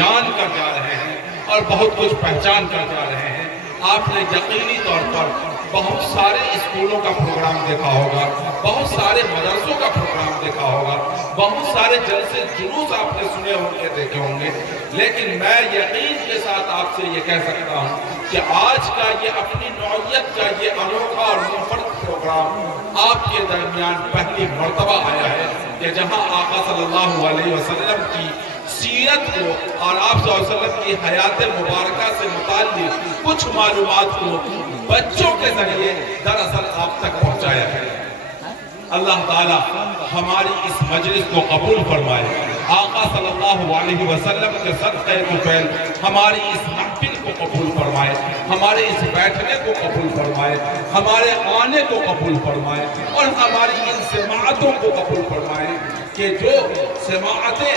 جان کر جا رہے ہیں اور بہت کچھ پہچان کر جا رہے ہیں۔ آپ نے یقینی طور پر بہت سارے اسکولوں کا پروگرام دیکھا ہوگا، بہت سارے مدرسوں کا پروگرام دیکھا ہوگا، بہت سارے جلسے جلوس آپ نے سنے ہوں گے، دیکھے ہوں گے، لیکن میں یقین کے ساتھ آپ سے یہ کہہ سکتا ہوں کہ آج کا یہ اپنی نوعیت کا یہ انوکھا اور منفرد پروگرام آپ کے درمیان پہلی مرتبہ آیا ہے کہ جہاں آقا صلی اللہ علیہ وسلم کی سیرت کو اور آپ صلی اللہ علیہ وسلم کی حیات مبارکہ سے متعلق کچھ معلومات کو بچوں کے ذریعے دراصل آپ تک پہنچایا ہے۔ اللہ تعالیٰ ہماری اس مجلس کو قبول فرمائے، آقا صلی اللہ علیہ وسلم کے صدقہ طفیل ہماری اس محفل کو قبول فرمائے، ہمارے اس بیٹھنے کو قبول فرمائے، ہمارے آنے کو قبول فرمائے اور ہماری ان سماعتوں کو قبول فرمائے کہ جو سماعتیں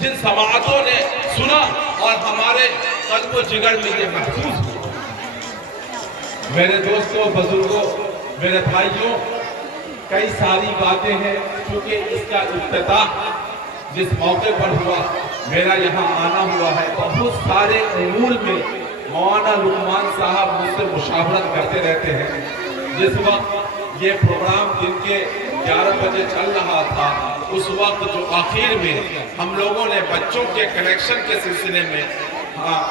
جن سماعتوں نے سنا اور ہمارے قلب و جگر میں یہ محفوظ ہو۔ میرے دوستوں، بزرگوں، میرے بھائیوں، کئی ساری باتیں ہیں کیونکہ اس کا افتتاح جس موقع پر ہوا، میرا یہاں آنا ہوا ہے، بہت سارے امور میں مولانا لقمان صاحب مجھ سے مشاورت کرتے رہتے ہیں۔ جس وقت یہ پروگرام دن کے 11 بجے چل رہا تھا، اس وقت جو آخر میں ہم لوگوں نے بچوں کے کنیکشن کے سلسلے میں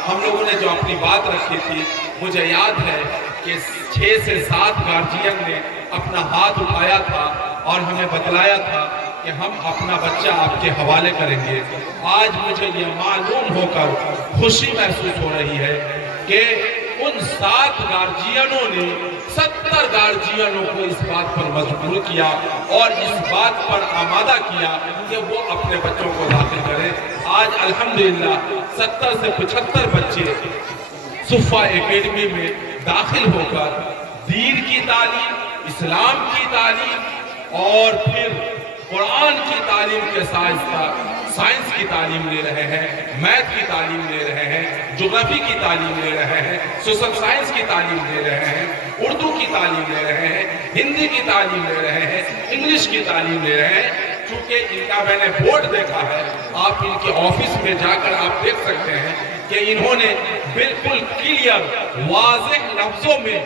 ہم لوگوں نے جو اپنی بات رکھی تھی، مجھے یاد ہے کہ 6 سے 7 گارجین نے اپنا ہاتھ اٹھایا تھا اور ہمیں بتلایا تھا کہ ہم اپنا بچہ آپ کے حوالے کریں گے۔ آج مجھے یہ معلوم ہو کر خوشی محسوس ہو رہی ہے کہ ان 7 گارجینوں نے 70 گارجینوں کو اس بات پر مجبور کیا اور اس بات پر آمادہ کیا کہ وہ اپنے بچوں کو داخل کریں۔ آج الحمدللہ 70 سے 75 بچے صفا اکیڈمی میں داخل ہو کر دین کی تعلیم، اسلام کی تعلیم اور پھر قرآن کی تعلیم کے ساتھ سائنس کی تعلیم لے رہے ہیں، میتھ کی تعلیم لے رہے ہیں، جغرافی کی تعلیم لے رہے ہیں، سوشل سائنس کی تعلیم لے رہے ہیں، اردو کی تعلیم لے رہے ہیں، ہندی کی تعلیم لے رہے ہیں، انگلش کی تعلیم لے رہے ہیں۔ چونکہ ان کا میں نے بورڈ دیکھا ہے، آپ ان کے آفس میں جا کر آپ دیکھ سکتے ہیں کہ انہوں نے بالکل کلیئر واضح لفظوں میں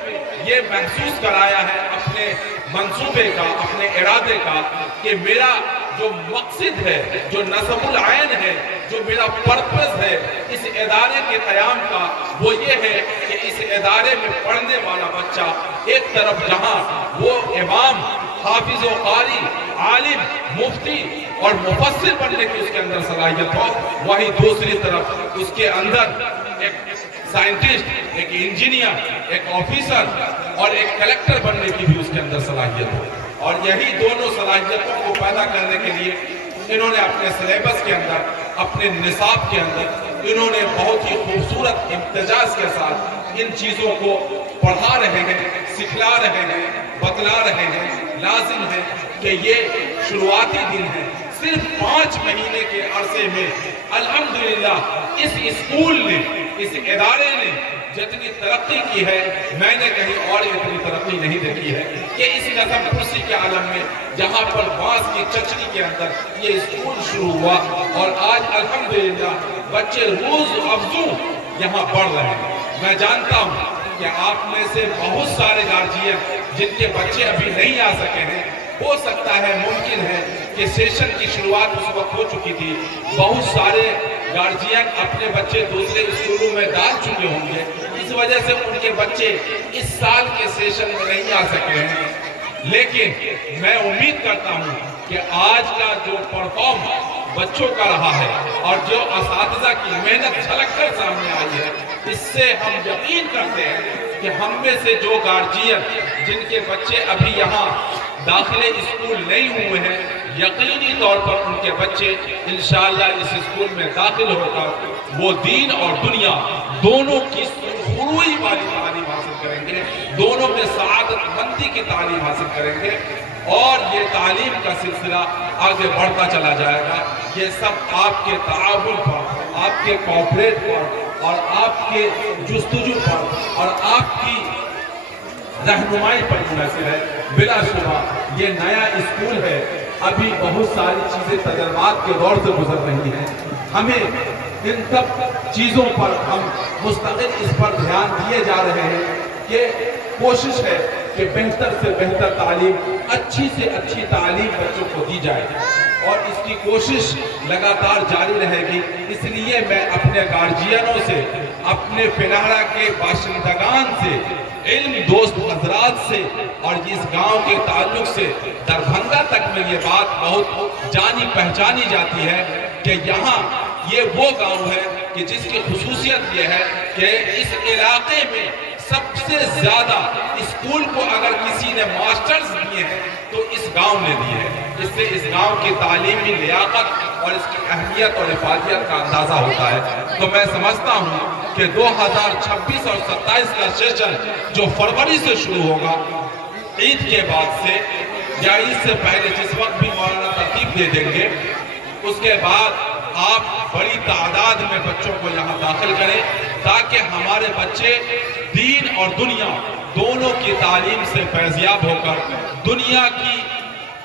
یہ محسوس کرایا ہے اپنے منصوبے کا، اپنے ارادے کا، کہ میرا جو مقصد ہے، جو نصب العین ہے، جو میرا پرپس ہے اس ادارے کے قیام کا، وہ یہ ہے کہ اس ادارے میں پڑھنے والا بچہ ایک طرف جہاں وہ امام، حافظ و قاری، عالم، مفتی اور مفسر بننے کی اس کے اندر صلاحیت ہو، وہی دوسری طرف اس کے اندر ایک سائنٹسٹ، ایک انجینئر، ایک آفیسر اور ایک کلیکٹر بننے کی بھی اس کے اندر صلاحیت ہو۔ اور یہی دونوں صلاحیتوں کو پیدا کرنے کے لیے انہوں نے اپنے سلیبس کے اندر، اپنے نصاب کے اندر انہوں نے بہت ہی خوبصورت امتزاج کے ساتھ ان چیزوں کو پڑھا رہے ہیں، سکھلا رہے ہیں، بتلا رہے ہیں۔ لازم ہے کہ یہ شروعاتی دن ہے، صرف 5 مہینے کے عرصے میں الحمدللہ اس اسکول نے، اس ادارے نے جتنی ترقی کی ہے، میں نے کہیں اور اتنی ترقی نہیں دیکھی ہے کہ اس نظم پرسی کے عالم میں جہاں پر بانس کی چچڑی کے اندر یہ اسکول شروع ہوا اور آج الحمدللہ بچے روز افزوں یہاں پڑھ رہے ہیں۔ میں جانتا ہوں کہ آپ میں سے بہت سارے گارجین جن کے بچے ابھی نہیں آ سکے ہیں، ہو سکتا ہے، ممکن ہے کہ سیشن کی شروعات اس وقت ہو چکی تھی، بہت سارے گارجین اپنے بچے دوسرے اسکولوں میں ڈال چکے ہوں گے، اس وجہ سے ان کے بچے اس سال کے سیشن میں نہیں آ سکے ہیں۔ لیکن میں امید کرتا ہوں کہ آج کا جو پرفارم بچوں کا رہا ہے اور جو اساتذہ کی محنت جھلک کر سامنے آئی ہے، اس سے ہم یقین کرتے ہیں کہ ہم میں سے جو گارجین جن کے بچے ابھی یہاں داخلے اسکول نہیں ہوئے ہیں، یقینی طور پر ان کے بچے انشاءاللہ اس اسکول میں داخل ہو کر وہ دین اور دنیا دونوں کی سرخروئی والی تعلیم حاصل کریں گے، دونوں میں سعادت مندی کی تعلیم حاصل کریں گے اور یہ تعلیم کا سلسلہ آگے بڑھتا چلا جائے گا۔ یہ سب آپ کے تعاون پر، آپ کے کوآپریٹ پر اور آپ کے جستجو پر اور آپ کی رہنمائی پر منحصر ہے۔ بلا شبہ یہ نیا اسکول ہے، ابھی بہت ساری چیزیں تجربات کے دور سے گزر رہی ہیں، ہمیں ان سب چیزوں پر ہم مستقل اس پر دھیان دیے جا رہے ہیں کہ کوشش ہے کہ بہتر سے بہتر تعلیم، اچھی سے اچھی تعلیم بچوں کو دی جائے، اور اس کی کوشش لگاتار جاری رہے گی۔ اس لیے میں اپنے گارجینوں سے، اپنے پناڑا کے باشندگان سے، علم دوست حضرات سے اور اس گاؤں کے تعلق سے دربھنگا تک میں یہ بات بہت جانی پہچانی جاتی ہے کہ یہاں یہ وہ گاؤں ہے کہ جس کی خصوصیت یہ ہے کہ اس علاقے میں سب سے زیادہ اسکول کو اگر کسی نے ماسٹرز دیے ہیں تو اس گاؤں نے دیے ہیں۔ اس سے اس گاؤں کی تعلیمی لیاقت اور اس کی اہمیت اور افادیت کا اندازہ ہوتا ہے۔ تو میں سمجھتا ہوں کہ 2026 اور 27 کا سیشن جو فروری سے شروع ہوگا، عید کے بعد سے یا عید سے پہلے جس وقت بھی مولانا ترتیب دے دیں گے، اس کے بعد آپ بڑی تعداد میں بچوں کو یہاں داخل کریں تاکہ ہمارے بچے دین اور دنیا دونوں کی تعلیم سے فیضیاب ہو کر دنیا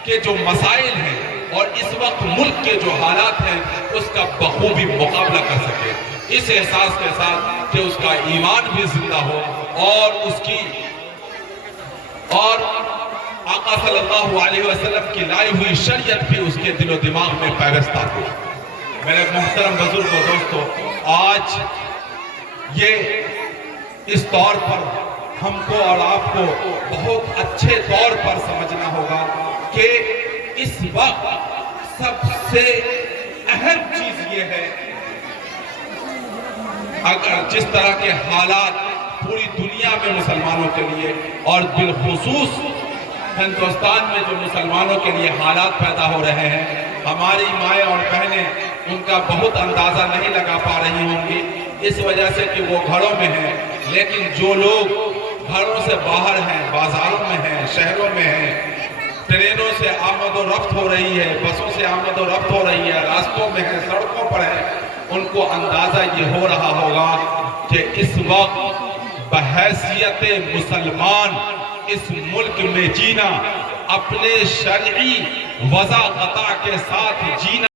کے جو مسائل ہیں اور اس وقت ملک کے جو حالات ہیں اس کا بخوبی مقابلہ کر سکے، اس احساس کے ساتھ کہ اس کا ایمان بھی زندہ ہو اور آقا صلی اللہ علیہ وسلم کی لائی ہوئی شریعت بھی اس کے دل و دماغ میں پیوستہ ہو۔ میرے محترم بزرگ و دوستو، آج یہ اس طور پر ہم کو اور آپ کو بہت اچھے طور پر سمجھنا ہوگا کہ اس وقت سب سے اہم چیز یہ ہے، اگر جس طرح کے حالات پوری دنیا میں مسلمانوں کے لیے اور بالخصوص ہندوستان میں جو مسلمانوں کے لیے حالات پیدا ہو رہے ہیں، ہماری مائیں اور بہنیں ان کا بہت اندازہ نہیں لگا پا رہی ہوں گی اس وجہ سے کہ وہ گھروں میں ہیں، لیکن جو لوگ گھروں سے باہر ہیں، بازاروں میں ہیں، شہروں میں ہیں، ٹرینوں سے آمد و رفت ہو رہی ہے، بسوں سے آمد و رفت ہو رہی ہے، راستوں میں ہیں، سڑکوں پر ہیں، ان کو اندازہ یہ ہو رہا ہوگا کہ اس وقت بحیثیت مسلمان اس ملک میں جینا، اپنے شرعی وضع قطع کے ساتھ جینا